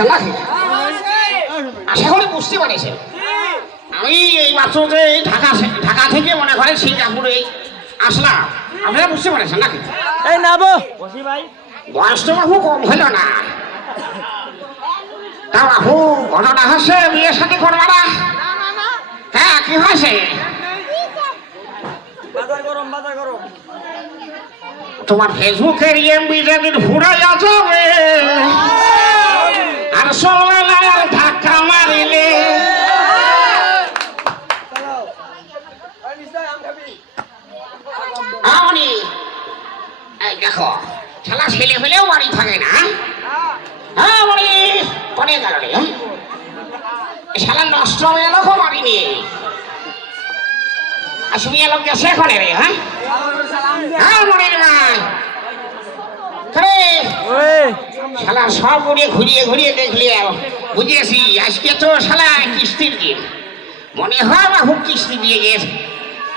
পারেছেন নাকি আশা করি বুঝতে পারেছেন আমি এই মাত্র যে এই ঢাকা ঢাকা থেকে মনে করেন সিঙ্গাপুরে আসলাম। আপনারা বুঝতে পারেছেন নাকি? এই নাবো। ভাই বয়স তো বাবু কম হইল না। তা বাবু ঘটনা হচ্ছে বিয়ে সাথে করবা না হ্যাঁ কি হয়েছে? গরম বাজার গরম। তোমার ফেসবুকের এমবি যাবে আর না আর ধাক্কা মারিলে। আমনি এই দেখো খেলা ছেলে ফেলেও বাড়ি থাকে না। হ্যাঁ মানে পরে গেল রে। শালা নষ্ট হয়ে গেল বাড়ি নিয়ে। আসবি এলো গেছে এখন রে হ্যাঁ? হ্যাঁ মনে নাই আরে ওই শালা সব উড়িয়ে ঘুরিয়ে ঘুরিয়ে দেখলি বুঝিয়েছি আজকে তো শালা কিস্তির দিন। মনে হয় কিস্তি দিয়ে গেছে।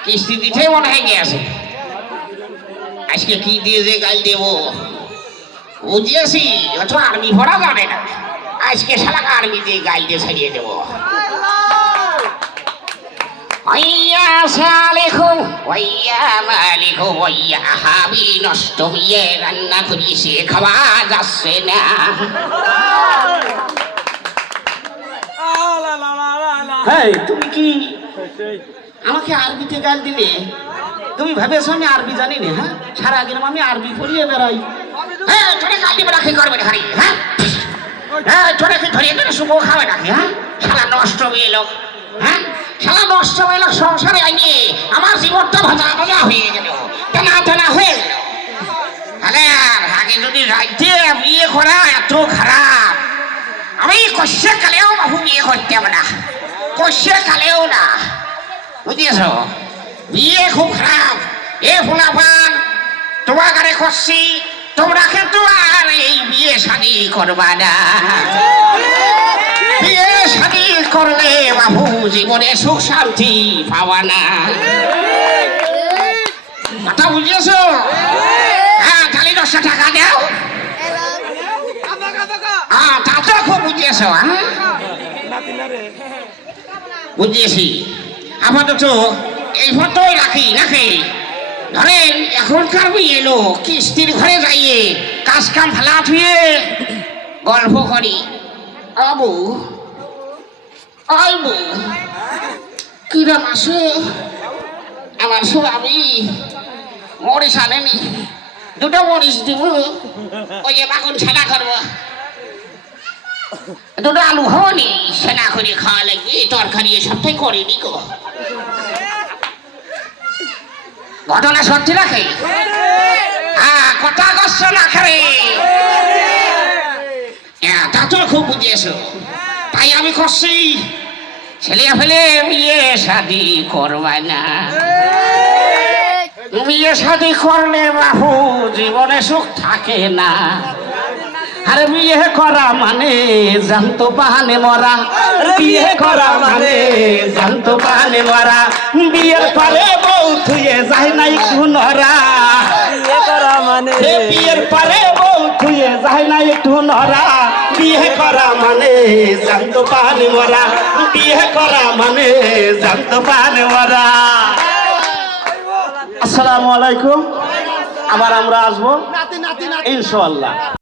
কিস্তি দিতে মনে হয় গেছে। আজকে কি দিয়ে যে গাল দেবো? বুঝিয়েছি অত আর্মি ভরা জানে না। আজকে শালা আর্মি দিয়ে গাল দিয়ে সারিয়ে দেবো। সালেকুম হাবি নষ্ট রান্না খাওয়া যাচ্ছে না। হ্যাঁ তুমি কি? আমাকে আরবিতে গাল দিলে? তুমি ভেবেছো আমি আরবি জানি না হ্যাঁ? সারা গ্রাম আমি আরবি পড়িয়ে বেড়াই। হ্যাঁ তোরে গাল দিবে রাখি করবে হারি হ্যাঁ? হ্যাঁ তোরে কি ধরিয়ে ধরে শুভ খাবে নাকি হ্যাঁ? শালা নষ্ট হয়ে লোক হ্যাঁ? শালা নষ্ট হয়ে লোক সংসারে আইনি। আমার জীবনটা ভাজা ভাজা হয়ে গেল, টানা টানা হয়ে গেল। আরে আগে যদি রাইতে বিয়ে করা এত খারাপ, আমি কষে কালেও বাবু বিয়ে করতাম না কষে কালেও না। বুঝিয়েছ? বিয়ে খুব খারাপ। এ ফুলাফান তোমার কারে করছি, তোমরা কিন্তু আর এই বিয়ে শাদি করবা না। করলে বাবু জীবনে সুখ শান্তি পাওয়া না। কথা বুঝিয়েছ? হ্যাঁ খালি দশটা টাকা দাও। হ্যাঁ তা তো খুব বুঝিয়েছ বুঝিয়েছি। আপাতত এই ফটোই রাখি নাকি ধরেন, এখনকার বিয়ে এলো কিস্তির ঘরে যাইয়ে কাজ কাম ফেলা থুয়ে গল্প করি। আবু আইবু। কিরম আছে আমার স্বামী মরিস আনেনি। দুটো মরিচ দিব। ওই যে বাগুন করব। দুটো আলু হনি সেনা করে খাওয়া লাগবে। তরকারি সবটাই করিনি গো। ঘটনা সত্যি রাখে হ্যাঁ কথা কষ্ট না করে হ্যাঁ তো খুব বুঝিয়েছো। তাই আমি করছি। ছেলে ফেলে বিয়ে শাদি করবা না। বিয়ে শাদি করলে বাহু জীবনে সুখ থাকে না। আরে বিয়ে করা মানে জানতো পাহানে মরা। বিয়ে করা মানে জানতো পাহানে মরা। বিয়ের পরে বউ থুয়ে যায় নাই কুনরা বিয়ে করা মানে এ বিয়ের পরে বউ থুয়ে যায় বিয়ে করা মানে জানত পান মরা বিয়ে করা মানে জানত পান মরা। আসসালামু আলাইকুম। আবার আমরা আসব। ইনশাআল্লাহ।